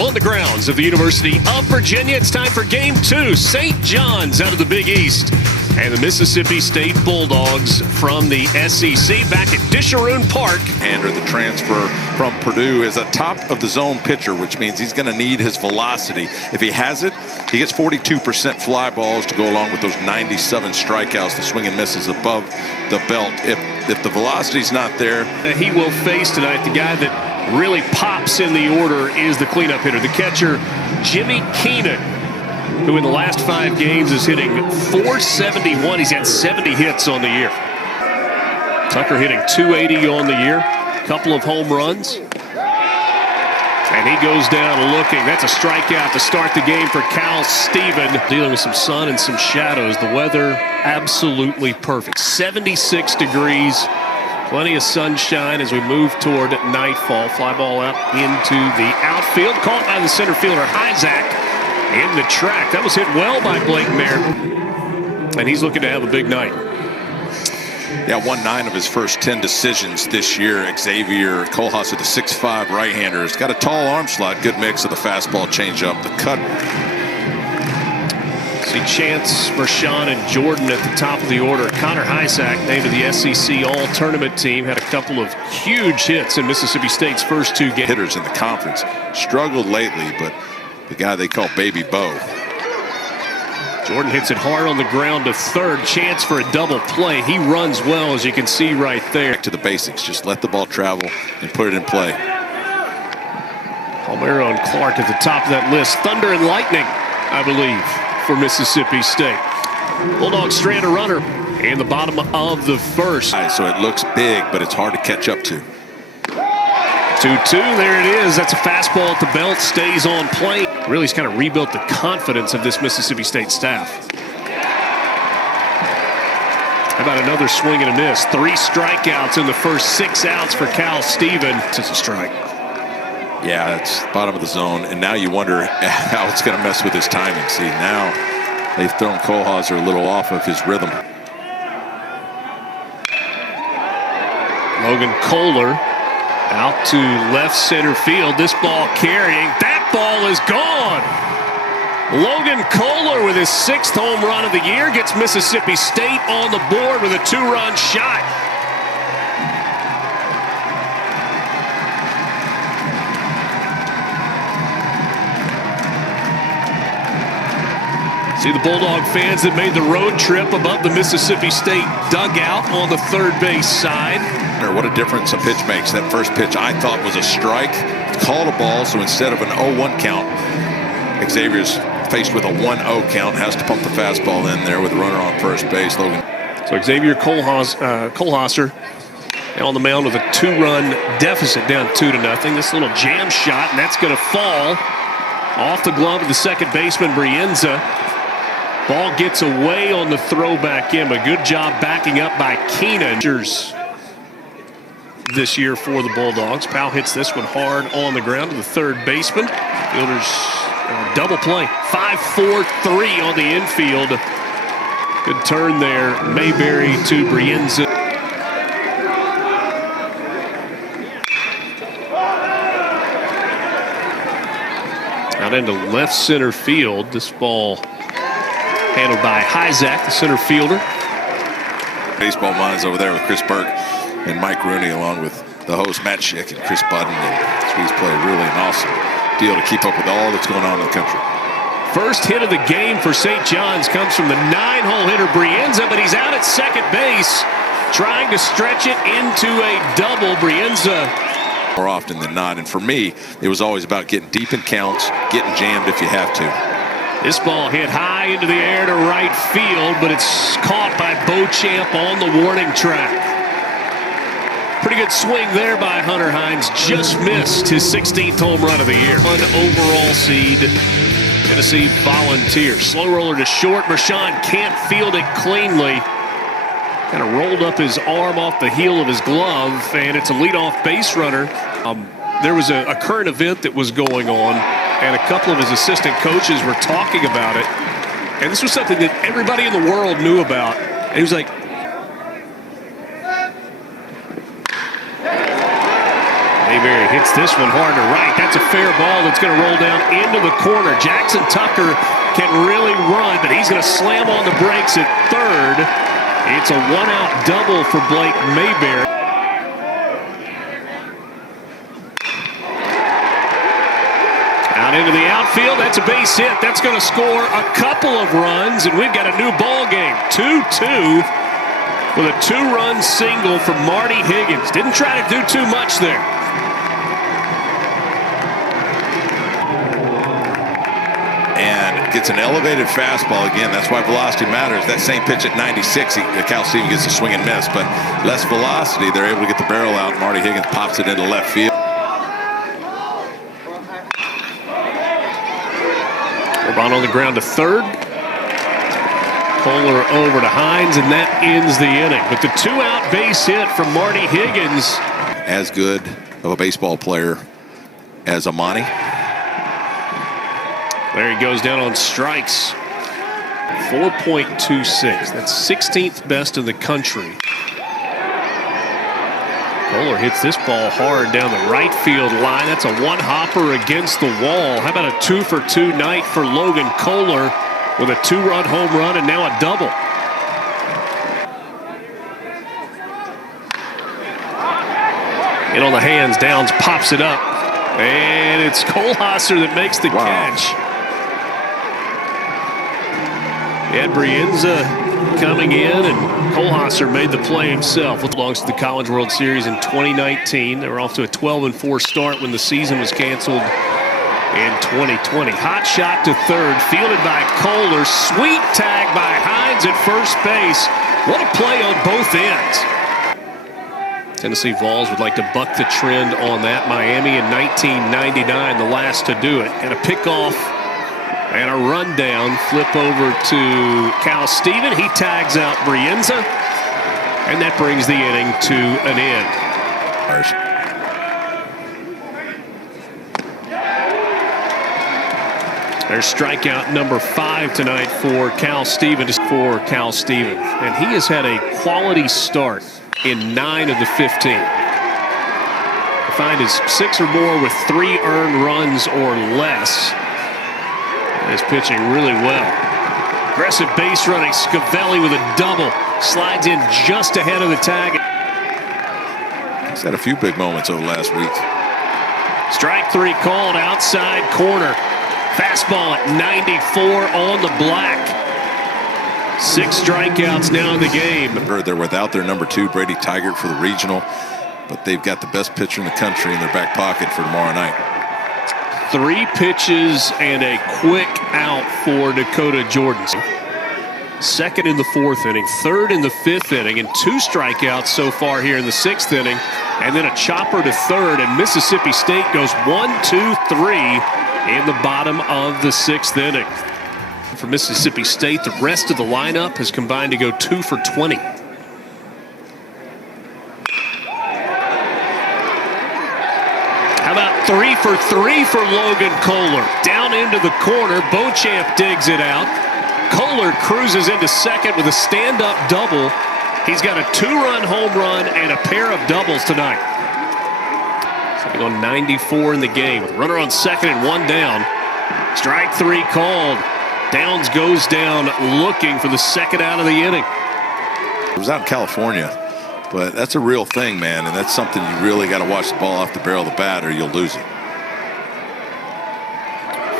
on the grounds of the University of Virginia. It's time for Game 2. St. John's out of the Big East and the Mississippi State Bulldogs from the SEC back at Disharoon Park. And the transfer from Purdue is a top-of-the-zone pitcher, which means he's going to need his velocity. If he has it, he gets 42% fly balls to go along with those 97 strikeouts, the swing and misses above the belt. If the velocity's not there, he will face tonight the guy that really pops in the order is the cleanup hitter, the catcher, Jimmy Keenan, who in the last 5 games is hitting .471. He's had 70 hits on the year. Tucker hitting .280 on the year, couple of home runs. And he goes down looking. That's a strikeout to start the game for Cal Stephen. Dealing with some sun and some shadows. The weather absolutely perfect. 76 degrees. Plenty of sunshine as we move toward nightfall. Fly ball out into the outfield. Caught by the center fielder, Isaac, in the track. That was hit well by Blake Mayer. And he's looking to have a big night. Yeah, won 9 of his first 10 decisions this year. Xavier Kohlhasser, the 6'5" right-hander, has got a tall arm slot. Good mix of the fastball, changeup, the cut. See Chance, Marshawn, and Jordan at the top of the order. Connor Isaac, named to the SEC All-Tournament team, had a couple of huge hits in Mississippi State's first 2 games. Hitters in the conference struggled lately, but the guy they call Baby Bo. Jordan hits it hard on the ground to third. Chance for a double play. He runs well, as you can see right there. Back to the basics. Just let the ball travel and put it in play. Palmero and Clark at the top of that list. Thunder and lightning, I believe, for Mississippi State. Bulldogs strand a runner in the bottom of the first. So it looks big, but it's hard to catch up to. 2-2, there it is. That's a fastball at the belt, stays on plane. Really, he's kind of rebuilt the confidence of this Mississippi State staff. How about another swing and a miss? 3 strikeouts in the first 6 outs for Cal Stephen. This is a strike. Yeah, that's bottom of the zone. And now you wonder how it's going to mess with his timing. See, now they've thrown Kohlhasser a little off of his rhythm. Logan Kohler out to left center field. This ball carrying. That ball is gone. Logan Kohler with his 6th home run of the year gets Mississippi State on the board with a 2-run shot. See the Bulldog fans that made the road trip above the Mississippi State dugout on the third base side. What a difference a pitch makes. That first pitch I thought was a strike. Called a ball, so instead of an 0-1 count, Xavier's faced with a 1-0 count, has to pump the fastball in there with a runner on first base. Logan. So Xavier Kohlhasser on the mound with a 2-run deficit, down 2-0. This little jam shot, and that's going to fall off the glove of the second baseman, Brienza. Ball gets away on the throw back in, but good job backing up by Keenan. This year for the Bulldogs. Powell hits this one hard on the ground to the third baseman. Fielders double play. 5-4-3 on the infield. Good turn there. Mayberry to Brienza. Out into left center field. This ball handled by Isaac, the center fielder. Baseball minds over there with Chris Burke and Mike Rooney, along with the host Matt Schick and Chris Budden. And Swedes play really an awesome deal to keep up with all that's going on in the country. First hit of the game for St. John's comes from the 9-hole hitter Brienza, but he's out at second base, trying to stretch it into a double. Brienza. More often than not, and for me, it was always about getting deep in counts, getting jammed if you have to. This ball hit high into the air to right field, but it's caught by Beauchamp on the warning track. Pretty good swing there by Hunter Hines. Just missed his 16th home run of the year. One overall seed, Tennessee Volunteers. Slow roller to short. Marshawn can't field it cleanly. Kind of rolled up his arm off the heel of his glove, and it's a leadoff base runner. There was a current event that was going on, and a couple of his assistant coaches were talking about it. And this was something that everybody in the world knew about. And he was like, Mayberry hits this one hard to right. That's a fair ball that's going to roll down into the corner. Jackson Tucker can really run, but he's going to slam on the brakes at third. It's a one-out double for Blake Mayberry. Out into the outfield. That's a base hit. That's going to score a couple of runs, and we've got a new ball game. 2-2 with a two-run single from Marty Higgins. Didn't try to do too much there. And gets an elevated fastball again. That's why velocity matters. That same pitch at 96, Cal Steven gets a swing and miss, but less velocity. They're able to get the barrel out. Marty Higgins pops it into left field. Orban on the ground to third. Kohler over to Hines, and that ends the inning. But the two-out base hit from Marty Higgins. As good of a baseball player as Amani. There he goes down on strikes. 4.26. That's 16th best in the country. Kohler hits this ball hard down the right field line. That's a one-hopper against the wall. How about a 2-for-2 night for Logan Kohler with a two-run home run and now a double. In on the hands, Downs pops it up. And it's Kohlhasser that makes the catch. He had Brienza coming in, and Kohlhasser made the play himself. It belongs to the College World Series in 2019. They were off to a 12-4 start when the season was canceled in 2020. Hot shot to third, fielded by Kohler. Sweet tag by Hines at first base. What a play on both ends. Tennessee Vols would like to buck the trend on that. Miami in 1999, the last to do it. And a pickoff and a rundown. Flip over to Cal Steven. He tags out Brienza. And that brings the inning to an end. There's strikeout number 5 tonight for Cal Steven. And he has had a quality start in 9 of the 15. Defined as 6 or more with 3 earned runs or less. Is pitching really well. Aggressive base running. Scavelli with a double. Slides in just ahead of the tag. He's had a few big moments over the last week. Strike 3 called outside corner. Fastball at 94 on the black. 6 strikeouts now in the game. They're without their number 2, Brady Tigert, for the regional, but they've got the best pitcher in the country in their back pocket for tomorrow night. 3 pitches and a quick out for Dakota Jordan. Second in the 4th inning, third in the 5th inning, and 2 strikeouts so far here in the 6th inning. And then a chopper to third, and Mississippi State goes 1-2-3 in the bottom of the 6th inning. For Mississippi State, the rest of the lineup has combined to go 2 for 20. How about 3 for 3 for Logan Kohler? Down into the corner, Beauchamp digs it out. Kohler cruises into second with a stand-up double. He's got a 2-run home run and a pair of doubles tonight. Sitting on 94 in the game. With a runner on second and 1 down. Strike 3 called. Downs goes down looking for the second out of the inning. It was out in California, but that's a real thing, man, and that's something you really got to watch the ball off the barrel of the bat or you'll lose it.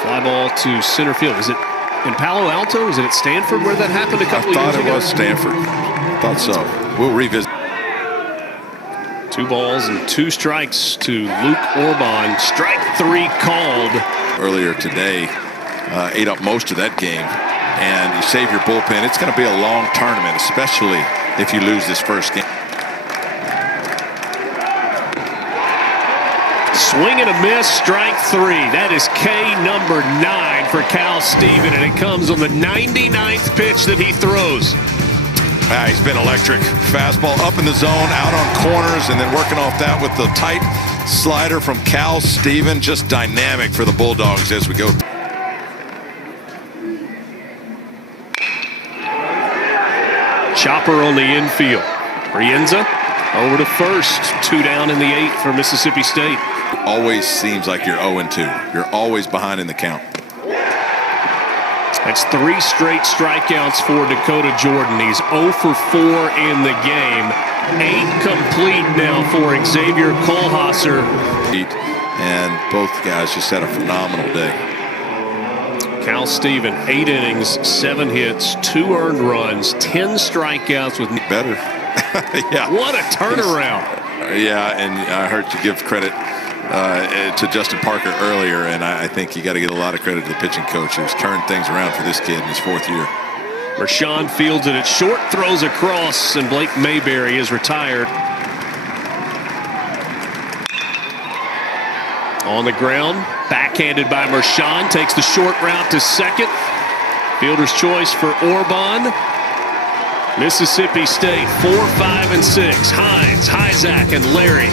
Fly ball to center field. Is it in Palo Alto? Is it at Stanford where that happened a couple of years ago? I thought it was Stanford. I thought so. We'll revisit. 2 balls and 2 strikes to Luke Orban. Strike 3 called. Earlier today, ate up most of that game, and you save your bullpen. It's going to be a long tournament, especially if you lose this first game. Swing and a miss, strike 3. That is K number 9 for Cal Steven, and it comes on the 99th pitch that he throws. He's been electric. Fastball up in the zone, out on corners, and then working off that with the tight slider from Cal Steven. Just dynamic for the Bulldogs as we go. Chopper on the infield. Brienza over to first. 2 down in the 8th for Mississippi State. Always seems like you're 0-2. You're always behind in the count. That's 3 straight strikeouts for Dakota Jordan. He's 0 for 4 in the game. 8 complete now for Xavier Kohlhasser. And both guys just had a phenomenal day. Cal Steven, 8 innings, 7 hits, 2 earned runs, 10 strikeouts with better. Yeah. What a turnaround. Yeah, and I heard you give credit to Justin Parker earlier, and I think you got to give a lot of credit to the pitching coach who's turned things around for this kid in his 4th year. Rashawn fields it at short, throws across, and Blake Mayberry is retired. On the ground, backhanded by Marshawn, takes the short route to second. Fielder's choice for Orban. Mississippi State 4, 5, and 6. Hines, Hyzak, and Larry.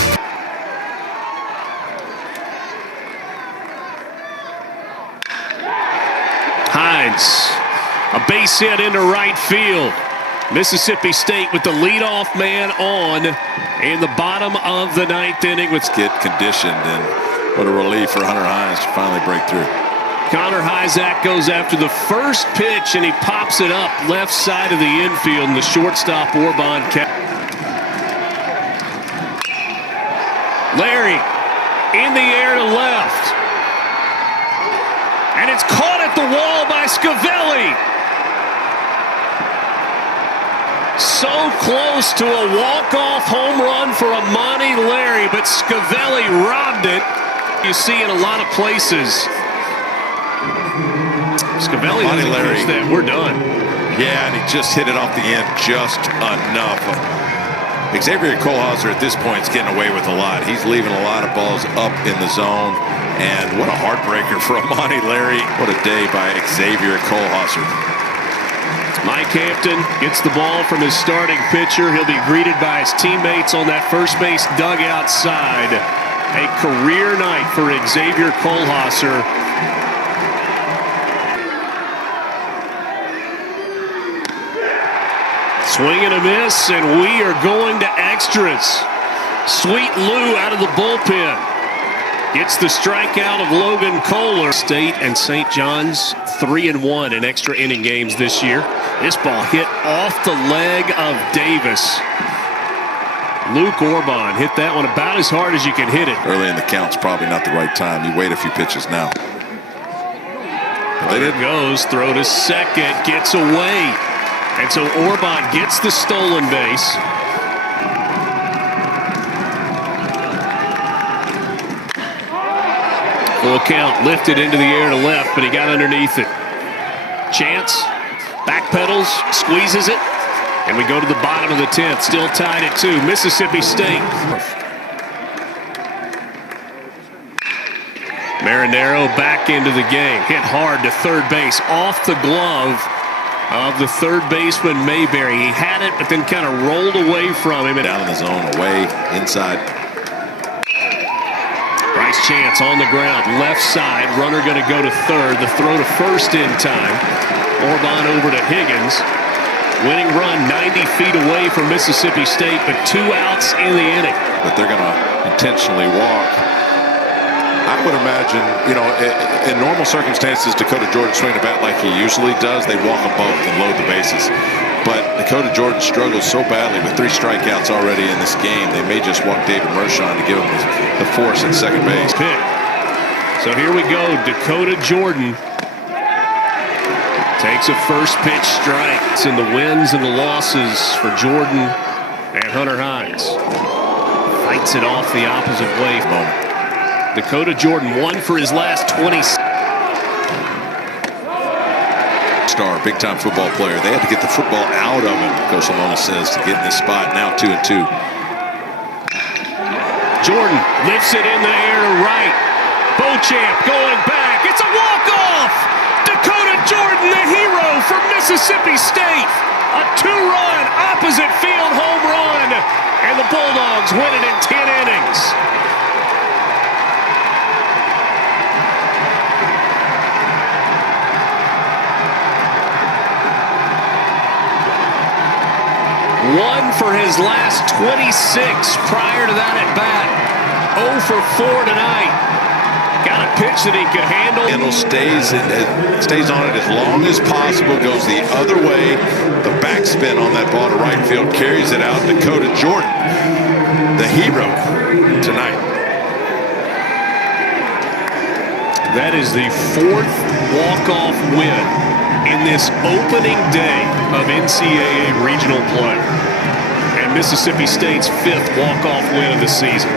Hines, a base hit into right field. Mississippi State with the leadoff man on in the bottom of the 9th inning. With get conditioned, and what a relief for Hunter Hines to finally break through. Connor Hyzak goes after the first pitch, and he pops it up left side of the infield, and the shortstop Orban. Larry in the air to left. And it's caught at the wall by Scavelli. So close to a walk-off home run for Amani Larry, but Scavelli robbed it. You see in a lot of places. Scavelli doesn't catch that. We're done. Yeah, and he just hit it off the end just enough. Xavier Kohlhasser at this point is getting away with a lot. He's leaving a lot of balls up in the zone. And what a heartbreaker for Amani Larry. What a day by Xavier Kohlhasser. Mike Hampton gets the ball from his starting pitcher. He'll be greeted by his teammates on that first base dugout side. A career night for Xavier Kohlhasser. Swing and a miss, and we are going to extras. Sweet Lou out of the bullpen gets the strikeout of Logan Kohler. State and St. John's 3-1 in extra inning games this year. This ball hit off the leg of Davis. Luke Orban hit that one about as hard as you can hit it. Early in the count's probably not the right time. You wait a few pitches now. There it goes, throw to second, gets away. And so Orban gets the stolen base. Full count, lifted into the air to left, but he got underneath it. Chance, backpedals, squeezes it, and we go to the bottom of the 10th, still tied at 2. Mississippi State. Marinero back into the game, hit hard to third base, off the glove of the third baseman Mayberry. He had it, but then kind of rolled away from him. Down in the zone, away, inside. Bryce Chance on the ground, left side. Runner going to go to third. The throw to first in time. Orban over to Higgins. Winning run 90 feet away from Mississippi State, but 2 outs in the inning. But they're going to intentionally walk. I would imagine, you know, in normal circumstances, Dakota Jordan swing a bat like he usually does. They walk them both and load the bases. But Dakota Jordan struggles so badly with 3 strikeouts already in this game. They may just walk David Mershon to give him the force at second base. Pick. So here we go. Dakota Jordan takes a first pitch strike. It's in the wins and the losses for Jordan and Hunter Hines. Fights it off the opposite way. Dakota Jordan won for his last 20. Star, big-time football player. They had to get the football out of him, Coach Salona says, to get in this spot. Now 2-2. Jordan lifts it in the air to right. Beauchamp going back. It's a walk-off. Dakota Jordan, the hero from Mississippi State. A 2-run opposite field home run. And the Bulldogs win it in 10 innings. One for his last 26 prior to that at bat. 0 for 4 tonight. Got a pitch that he could handle. Handle stays on it as long as possible, goes the other way. The backspin on that ball to right field carries it out. Dakota Jordan, the hero tonight. That is the 4th walk-off win in this opening day of NCAA regional play. And Mississippi State's 5th walk-off win of the season.